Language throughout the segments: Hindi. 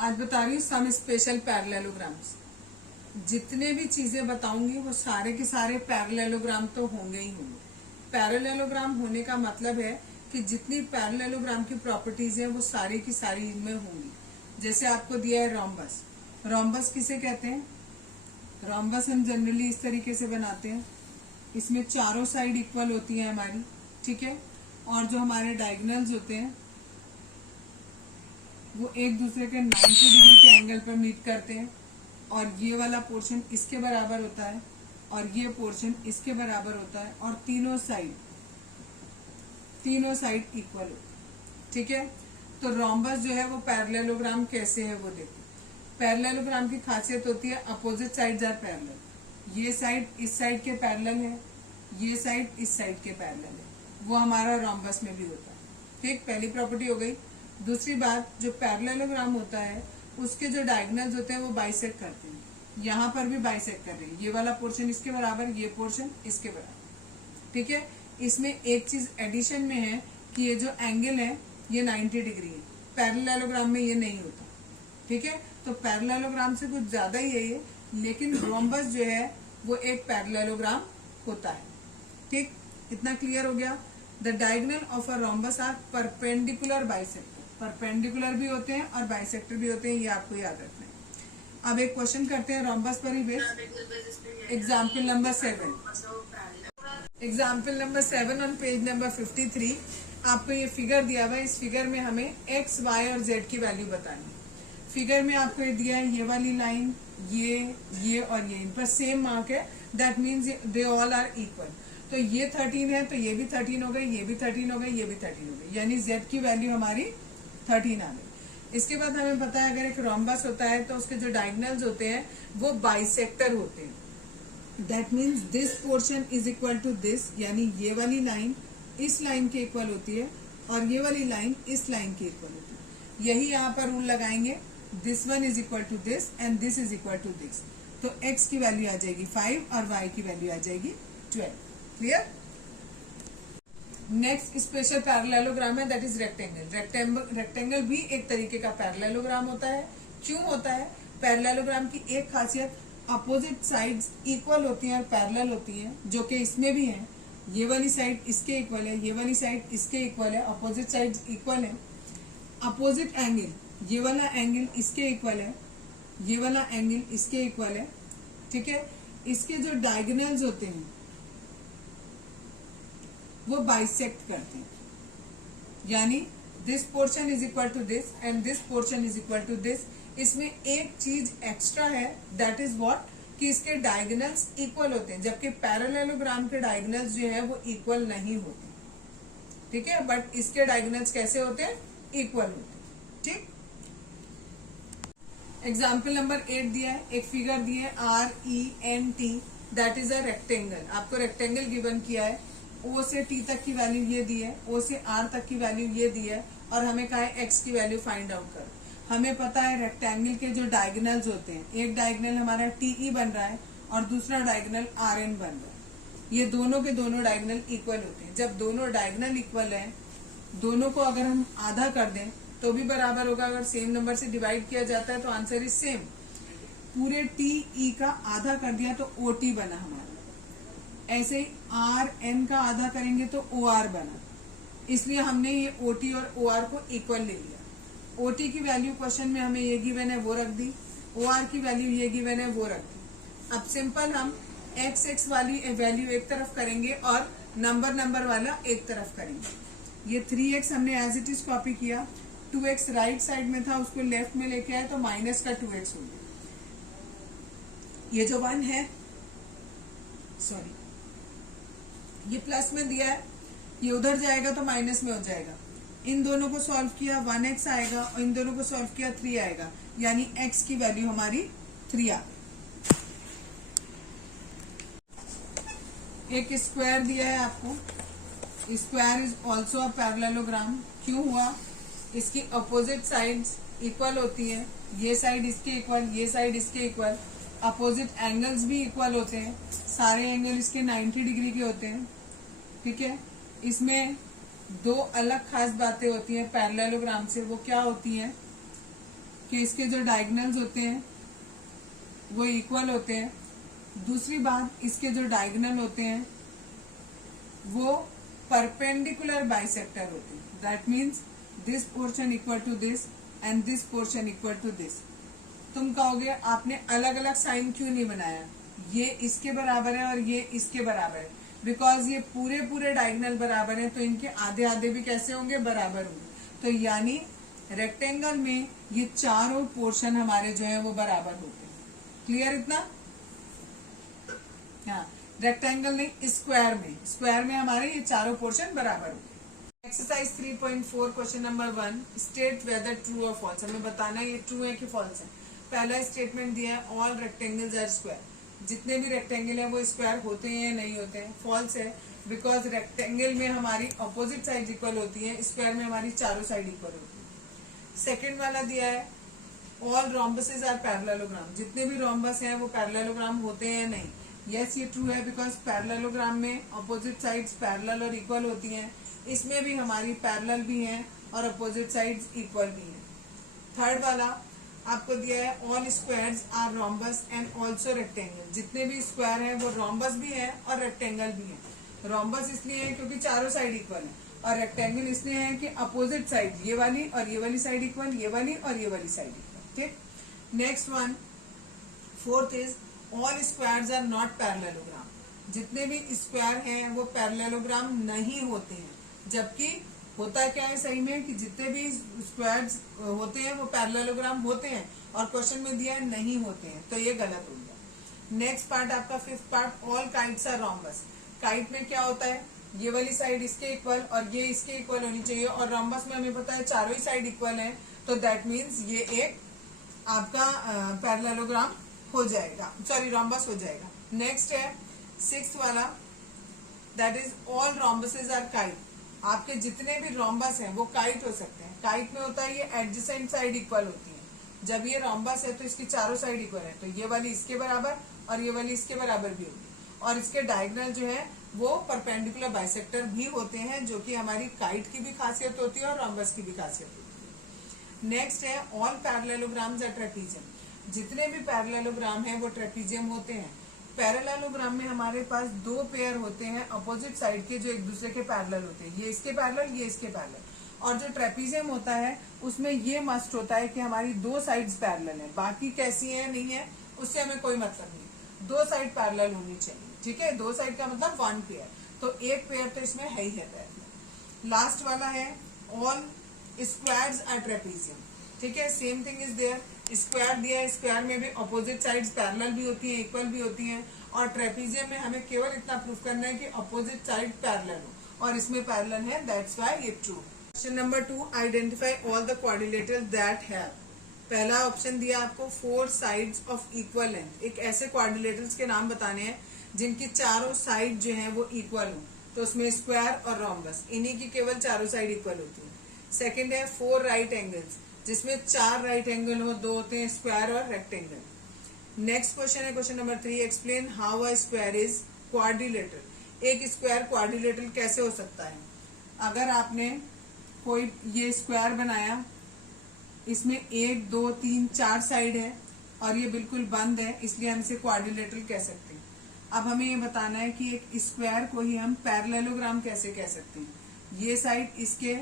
आज बता रही हूँ सम स्पेशल पैरेललोग्राम्स। जितने भी चीजें बताऊंगी वो सारे के सारे पैरेललोग्राम तो होंगे ही होंगे। पैरेललोग्राम होने का मतलब है कि जितनी पैरेललोग्राम की प्रॉपर्टीज हैं वो सारी की सारी इनमें होंगी। जैसे आपको दिया है रोम्बस। रोम्बस किसे कहते हैं? रोम्बस हम जनरली इस तरीके से बनाते हैं, इसमें चारों साइड इक्वल होती है हमारी, ठीक है, और जो हमारे डायगोनल्स होते हैं वो एक दूसरे के 90 डिग्री के एंगल पर मीट करते हैं, और ये वाला पोर्शन इसके बराबर होता है और ये पोर्शन इसके बराबर होता है, और तीनों साइड इक्वल होती है, ठीक है। तो रोम्बस जो है वो पैरेललोग्राम कैसे है वो देखो। पैरेललोग्राम की खासियत होती है अपोजिट साइड्स आर पैरेलल। ये साइड इस साइड के पैरेलल है, ये साइड इस साइड के पैरेलल है, वो हमारा रोम्बस में भी होता है, ठीक। पहली प्रॉपर्टी हो गई। दूसरी बात, जो पैरेललोग्राम होता है उसके जो डायगोनल्स होते हैं वो बाइसेक्ट करते हैं। यहाँ पर भी बाइसेक्ट कर रहे हैं, ये वाला पोर्शन इसके बराबर, ये पोर्शन इसके बराबर, ठीक है। इसमें एक चीज एडिशन में है कि ये जो एंगल है ये 90 डिग्री है, पैरेललोग्राम में ये नहीं होता, ठीक है। तो पैरेललोग्राम से कुछ ज्यादा ही है ये, लेकिन रोम्बस जो है वो एक पैरेललोग्राम होता है, ठीक। इतना क्लियर हो गया। The diagonal of a rhombus are perpendicular bisector. Perpendicular भी होते हैं और बाइसेक्टर भी होते हैं, ये आपको याद रखना है। अब एक क्वेश्चन करते हैं रोम्बस पर ही based. Example number 7 on page number 53। आपको ये फिगर दिया हुआ है, इस फिगर में हमें एक्स, वाई और जेड की वैल्यू बतानी है। फिगर में आपको ये दिया है, ये वाली लाइन, ये और ये, इन पर सेम मार्क है, that means they all are equal. तो ये 13 है तो ये भी 13 हो गई, ये भी 13 हो गई, ये भी 13 हो गई, यानी जेड की वैल्यू हमारी 13 आ गई। इसके बाद हमें पता है अगर एक रोम्बस होता है तो उसके जो डायगोनल्स होते हैं वो बाइसेक्टर होते हैं। That means this portion is equal to this, यानी ये वाली लाइन इस लाइन के इक्वल होती है और ये वाली लाइन इस लाइन के इक्वल होती है। यही यहाँ पर रूल लगाएंगे, this one is equal to this and this is equal to this. तो x की वैल्यू आ जाएगी 5 और y की वैल्यू आ जाएगी 12। क्लियर। नेक्स्ट स्पेशल पैरेललोग्राम है, दैट इज रेक्टेंगल। रेक्टेंगल भी एक तरीके का पैरेललोग्राम होता है। क्यों होता है? पैरेललोग्राम की एक खासियत, अपोजिट साइड्स इक्वल होती हैं और पैरेलल होती हैं, जो कि इसमें भी है। ये वाली साइड इसके इक्वल है, ये वाली साइड इसके इक्वल है, अपोजिट साइड्स इक्वल है। अपोजिट एंगल, ये वाला एंगल इसके इक्वल है, ये वाला एंगल इसके इक्वल है, ठीक है। इसके जो डायगोनल्स होते हैं वो बाइसेक्ट करते हैं, यानी this portion is equal to this and this portion is equal to this. इसमें एक चीज एक्स्ट्रा है, दैट इज व्हाट, कि इसके डायगोनल्स इक्वल होते हैं, जबकि पैरेललोग्राम के डायगोनल्स जो है वो इक्वल नहीं होते, ठीक है। बट इसके डायगोनल्स कैसे होते हैं? इक्वल होते हैं, ठीक। एग्जाम्पल नंबर 8 दिया है, एक फिगर दी है RENT, that is a rectangle. आपको रेक्टेंगल गिवन किया है, O से T तक की वैल्यू ये दी है, O से R तक की वैल्यू ये दी है, और हमें कहा है x की वैल्यू फाइंड आउट करो। हमें पता है रेक्टेंगल के जो डायगोनल्स होते हैं, एक डायगोनल हमारा TE बन रहा है और दूसरा डायगोनल RN बन रहा है। ये दोनों के दोनों डायगोनल इक्वल होते हैं। जब दोनों डायगोनल इक्वल है, दोनों को अगर हम आधा कर दें तो भी बराबर होगा। अगर सेम नंबर से डिवाइड किया जाता है तो आंसर इज सेम। पूरे TE का आधा कर दिया तो OT बना हमारा। ऐसे ही RN का आधा करेंगे तो OR बना, इसलिए हमने ये OT और OR को इक्वल ले लिया। OT की वैल्यू क्वेश्चन में हमें ये गिवन है वो रख दी, OR की वैल्यू ये गिवन है वो रख दी। अब सिंपल हम x वाली वैल्यू एक तरफ करेंगे और नंबर वाला एक तरफ करेंगे। ये 3x हमने एज इट इज कॉपी किया, 2x राइट साइड में था उसको लेफ्ट में लेके आए तो माइनस का 2x हो गया। ये जो 1 है, सॉरी, ये प्लस में दिया है, ये उधर जाएगा तो माइनस में हो जाएगा। इन दोनों को सॉल्व किया 1x आएगा और इन दोनों को सॉल्व किया 3 आएगा, यानी x की वैल्यू हमारी 3 आ गई। एक स्क्वायर दिया है आपको, square is also a parallelogram. क्यों हुआ? इसकी अपोजिट साइड्स इक्वल होती है, ये साइड इसके इक्वल, ये साइड इसके इक्वल। अपोजिट एंगल्स भी इक्वल होते हैं, सारे एंगल इसके 90 डिग्री के होते हैं, ठीक है। इसमें दो अलग खास बातें होती हैं पैरेललोग्राम से, वो क्या होती हैं? कि इसके जो डायगोनल्स होते हैं वो इक्वल होते हैं। दूसरी बात, इसके जो डायगोनल होते हैं वो परपेंडिकुलर बाइसेक्टर होते हैं। That means this portion equal to this and this portion equal to this. तुम कहोगे आपने अलग अलग साइन क्यों नहीं बनाया, ये इसके बराबर है और ये इसके बराबर है। बिकॉज ये पूरे पूरे डायगोनल बराबर है तो इनके आधे आधे भी कैसे होंगे, बराबर होंगे। तो यानी रेक्टेंगल में ये चारों पोर्शन हमारे जो है वो बराबर होते हैं। क्लियर इतना? हाँ, रेक्टेंगल नहीं, स्क्वायर में हमारे ये चारों पोर्शन बराबर होते हैं। Exercise 3.4 question number 1, state whether true और फॉल्स। हमें बताना है ये ट्रू है कि फॉल्स है। पहला स्टेटमेंट दिया है ऑल रेक्टेंगल्स आर स्क्वायर। जितने भी रेक्टेंगल हैं वो स्क्वायर होते हैं या नहीं होते हैं। फॉल्स है, बिकॉज रेक्टेंगल में हमारी अपोजिट साइड इक्वल होती है, स्क्वायर में हमारी चारों साइड इक्वल होती है। सेकेंड वाला दिया है ऑल रोम्बसेस आर पैरेललोग्राम। जितने भी रोम्बस हैं वो पैरेललोग्राम होते हैं या नहीं। यस, ये ट्रू है, बिकॉज पैरेललोग्राम में अपोजिट साइड्स पैरेलल और इक्वल होती हैं। इसमें भी हमारी पैरेलल भी हैं और अपोजिट साइड्स इक्वल भी हैं। थर्ड वाला आपको दिया है all squares are rhombus and also rectangle. जितने भी स्क्वायर हैं वो रोम्बस भी हैं और रेक्टेंगल भी हैं। रोम्बस इसलिए है क्योंकि चारों साइड इक्वल है, और रेक्टेंगल इसलिए है कि अपोजिट साइड, ये वाली और ये वाली साइड इक्वल, ये वाली और ये वाली साइड इक्वल। ठीक, next one, fourth is all squares are not parallelogram. जितने भी स्क्वायर हैं वो पैरेललोग्राम नहीं होते हैं। जबकि होता क्या है सही में कि जितने भी स्क्वायर्स होते हैं वो पैरेललोग्राम होते हैं, और क्वेश्चन में दिया है नहीं होते हैं, तो ये गलत हो गया। नेक्स्ट पार्ट आपका fifth part, all kites are rhombus. Kite में क्या होता है, ये वाली साइड इसके इक्वल और ये इसके इक्वल होनी चाहिए, और रोम्बस में हमें पता है चारों ही साइड इक्वल है, तो दैट मीन्स ये एक आपका पैरेललोग्राम हो जाएगा, सॉरी रोम्बस हो जाएगा। नेक्स्ट है सिक्स्थ वाला, that is all rhombuses are kite. आपके जितने भी रोम्बस हैं वो काइट हो सकते हैं। काइट में होता है ये एडजेसेंट साइड इक्वल होती है। जब ये रोम्बस है तो इसकी चारों साइड इक्वल है, तो ये वाली इसके बराबर और ये वाली इसके बराबर भी होगी, और इसके डायगोनल जो है वो परपेंडिकुलर बाइसेक्टर भी होते हैं, जो कि हमारी काइट की भी खासियत होती है और रोम्बस की भी खासियत होती है। नेक्स्ट है ऑल पैरेललोग्राम्स आर ट्रेपीजियम। जितने भी पैरेललोग्राम हैं वो ट्रेपीजियम होते हैं। पैरेललोग्राम में हमारे पास दो पेयर होते हैं अपोजिट साइड के, जो एक दूसरे के पैरेलल होते हैं, ये इसके पैरेलल, ये इसके पैरेलल। और जो ट्रेपीजियम होता है उसमें ये मस्ट होता है कि हमारी दो साइड्स पैरेलल हैं, बाकी कैसी है नहीं है उससे हमें कोई मतलब नहीं, दो साइड पैरेलल होनी चाहिए। ठीक है, दो साइड का मतलब वन पेयर, तो एक पेयर तो इसमें है ही है पैरेलल। लास्ट वाला है ऑल स्क्वायर्स आर ट्रेपीजियम। ठीक है, same thing is there. Square दिया है, स्क्वायर में भी अपोजिट साइड्स पैरेलल भी होती हैं, इक्वल भी होती हैं, और ट्रेपीजियम में हमें केवल इतना प्रूफ करना है कि अपोजिट साइड पैरेलल हो, और इसमें पैरेलल है, दैट्स व्हाई ये true. Question number 2, identify all the quadrilaterals that have. पहला ऑप्शन दिया आपको 4 साइड्स ऑफ इक्वल लेंथ। एक ऐसे क्वाड्रिलेटरल्स के नाम बताने हैं जिनकी चारों साइड जो है वो इक्वल हो, तो उसमें स्क्वायर और रोम्बस, इन्हीं की केवल चारों साइड इक्वल होती है। सेकेंड है 4 राइट एंगल्स, जिसमें 4 राइट एंगल हो, 2 होते हैं स्क्वायर और रेक्टेंगल। नेक्स्ट क्वेश्चन है question number 3, explain how a square is quadrilateral. एक स्क्वायर क्वाड्रिलेटरल कैसे हो सकता है। अगर आपने कोई ये स्क्वायर बनाया, इसमें 1 2 3 4 साइड है और ये बिल्कुल बंद है, इसलिए हम इसे क्वाड्रिलेटरल कह सकते हैं। अब हमें ये बताना है कि एक स्क्वायर को ही हम पैरेललोग्राम कैसे कह सकते हैं। ये साइड इसके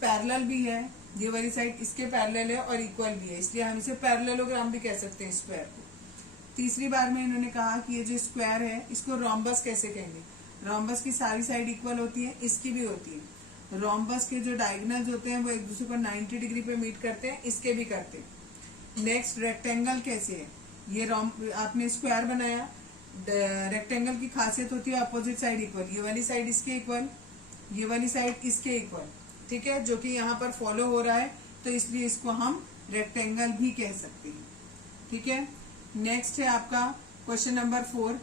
पैरेलल भी है, ये वाली साइड इसके पैरेलल है और इक्वल भी है, इसलिए हम इसे पैरेललोग्राम भी कह सकते हैं स्क्वायर को। तीसरी बार में इन्होंने कहा कि ये जो स्क्वायर है इसको रोम्बस कैसे कहेंगे। रोम्बस की सारी साइड इक्वल होती है, इसकी भी होती है। रोम्बस के जो डायगोनल्स होते हैं वो एक दूसरे को 90 डिग्री पे मीट करते हैं, इसके भी करते हैं। नेक्स्ट रेक्टेंगल कैसे है, ये आपने स्क्वायर बनाया, रेक्टेंगल की खासियत होती है अपोजिट साइड इक्वल, ये वाली साइड इसके इक्वल, ये वाली साइड इसके इक्वल। ठीक है, जो कि यहाँ पर फॉलो हो रहा है, तो इसलिए इसको हम रेक्टेंगल भी कह सकते हैं। ठीक है, नेक्स्ट है आपका क्वेश्चन नंबर 4।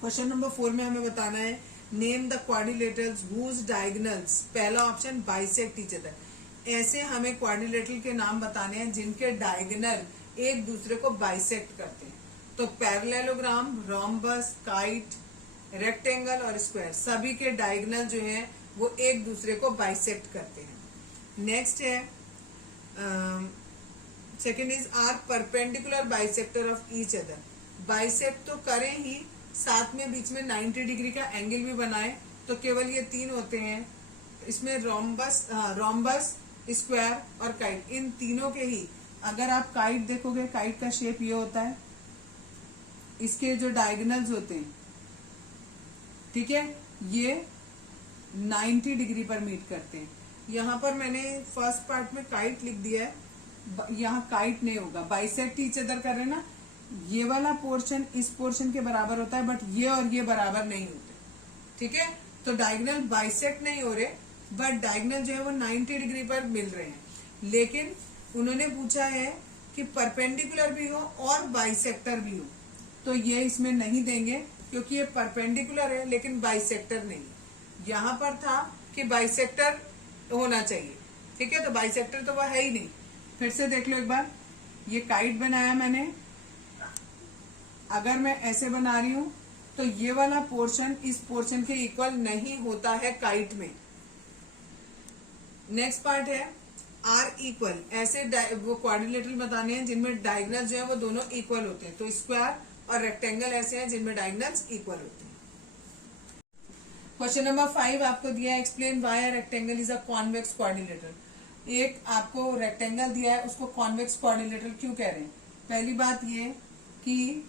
क्वेश्चन नंबर 4 में हमें बताना है name the quadrilaterals whose diagonals, पहला ऑप्शन बाइसेक्ट ईच अदर। ऐसे हमें क्वाड्रिलेटरल के नाम बताने हैं जिनके डायगोनल एक दूसरे को बाइसेक्ट करते हैं। तो पैरेललोग्राम, रोम्बस, काइट, रेक्टेंगल और स्क्वायर, सभी के डायगोनल जो हैं वो एक दूसरे को बाइसेक्ट करते हैं। नेक्स्ट है second is are perpendicular bisector of each other. Bisect तो करें ही, साथ में बीच में 90 डिग्री का एंगल भी बनाए, तो केवल ये तीन होते हैं इसमें, रोम्बस, स्क्वायर और काइट। इन तीनों के ही अगर आप काइट देखोगे, काइट का शेप ये होता है, इसके जो डायगोनल्स होते हैं, ठीक है, ये 90 डिग्री पर मीट करते हैं। यहाँ पर मैंने फर्स्ट पार्ट में काइट लिख दिया है, यहाँ काइट नहीं होगा, बाइसेक्ट ईच अदर कर रहे हैं ना, ये वाला पोर्शन इस पोर्शन के बराबर होता है, बट ये और ये बराबर नहीं होते, ठीक है। तो डायगोनल बाइसेक्ट नहीं हो रहे, बट डायगोनल जो है वो 90 डिग्री पर मिल रहे हैं। लेकिन उन्होंने पूछा है कि परपेंडिकुलर भी हो और बाइसेक्टर भी हो, तो ये इसमें नहीं देंगे क्योंकि ये परपेंडिकुलर है लेकिन बाइसेक्टर नहीं। यहाँ पर था कि बाइसेक्टर होना चाहिए, ठीक है, तो बाइसेक्टर तो वह है ही नहीं। फिर से देख लो एक बार, ये काइट बनाया मैंने, अगर मैं ऐसे बना रही हूं तो ये वाला पोर्शन इस पोर्शन के इक्वल नहीं होता है काइट में। नेक्स्ट पार्ट है आर इक्वल। ऐसे वो क्वाड्रिलेटरल बताने हैं जिनमें डायगोनल जो है वो दोनों इक्वल होते हैं, तो स्क्वायर और रेक्टेंगल ऐसे हैं जिनमें डायगोनल्स इक्वल होते हैं। क्वेश्चन नंबर 5 आपको दिया है, explain why a rectangle is a convex quadrilateral. एक आपको रेक्टेंगल दिया है, उसको कॉन्वेक्स क्वाड्रिलेटरल क्यों कह रहे हैं। पहली बात ये कि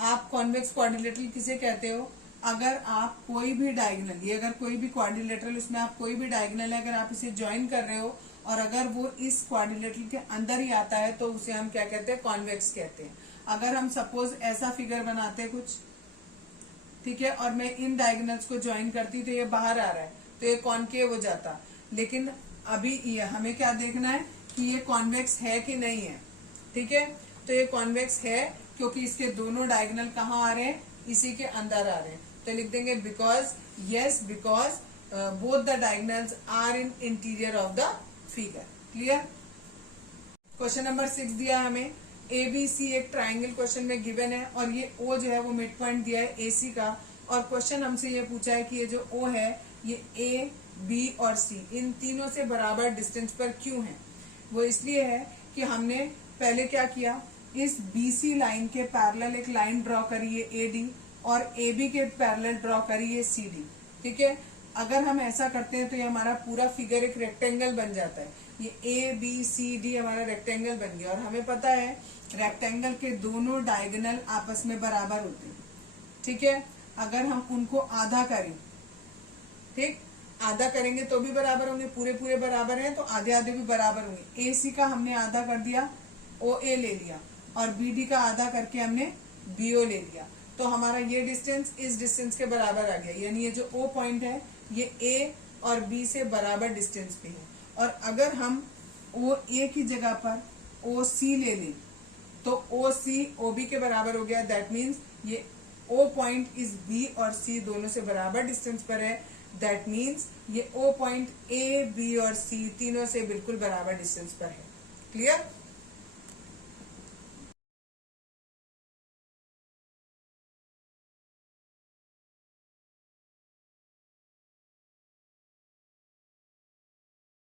आप कॉन्वेक्स क्वाड्रिलेटरल किसे कहते हो, अगर आप कोई भी डायगोनल, ये अगर कोई भी क्वाड्रिलेटरल, उसमें आप कोई भी डायगोनल है, अगर आप इसे ज्वाइन कर रहे हो और अगर वो इस क्वाड्रिलेटरल के अंदर ही आता है तो उसे हम क्या कहते हैं, कॉन्वेक्स कहते हैं। अगर हम सपोज ऐसा फिगर बनाते हैं कुछ, ठीक है, और मैं इन डायगोनल्स को ज्वाइन करती तो ये बाहर आ रहा है, तो ये कॉनकेव हो जाता। लेकिन अभी ये हमें क्या देखना है कि ये कॉन्वेक्स है कि नहीं है, ठीक है। तो ये कॉन्वेक्स है क्योंकि इसके दोनों डायगोनल कहाँ आ रहे हैं, इसी के अंदर आ रहे हैं। तो लिख देंगे because both the diagonals are in interior of the figure. Clear. Question number 6 दिया हमें, ABC एक ट्राइंगल क्वेश्चन में गिवन है और ये O जो है वो मिड पॉइंट दिया है AC का, और क्वेश्चन हमसे ये पूछा है कि ये जो O है ये A, B और C इन तीनों से बराबर डिस्टेंस पर क्यों है। वो इसलिए है कि हमने पहले क्या किया, इस BC लाइन के पैरेलल एक लाइन ड्रॉ करी है AD और AB के पैरेलल ड्रॉ करी है CD, ठीक है। अगर हम ऐसा करते हैं तो ये हमारा पूरा फिगर एक रेक्टेंगल बन जाता है। ये ABCD हमारा रेक्टेंगल बन गया और हमें पता है रेक्टेंगल के दोनों डायगोनल आपस में बराबर होते हैं, ठीक है। अगर हम उनको आधा करें, ठीक, आधा करेंगे तो भी बराबर होंगे, पूरे पूरे बराबर हैं तो आधे आधे भी बराबर होंगे। AC का हमने आधा कर दिया, OA ले लिया, और BD का आधा करके हमने BO ले लिया, तो हमारा ये डिस्टेंस इस डिस्टेंस के बराबर आ गया। यानी ये जो O पॉइंट है ये A और B से बराबर डिस्टेंस पे है। और अगर हम OA की जगह पर OC ले लें तो OC OB के बराबर हो गया। दैट मीन्स ये O पॉइंट इस B और C दोनों से बराबर डिस्टेंस पर है। दैट मीन्स ये O पॉइंट A, B और C तीनों से बिल्कुल बराबर डिस्टेंस पर है। क्लियर।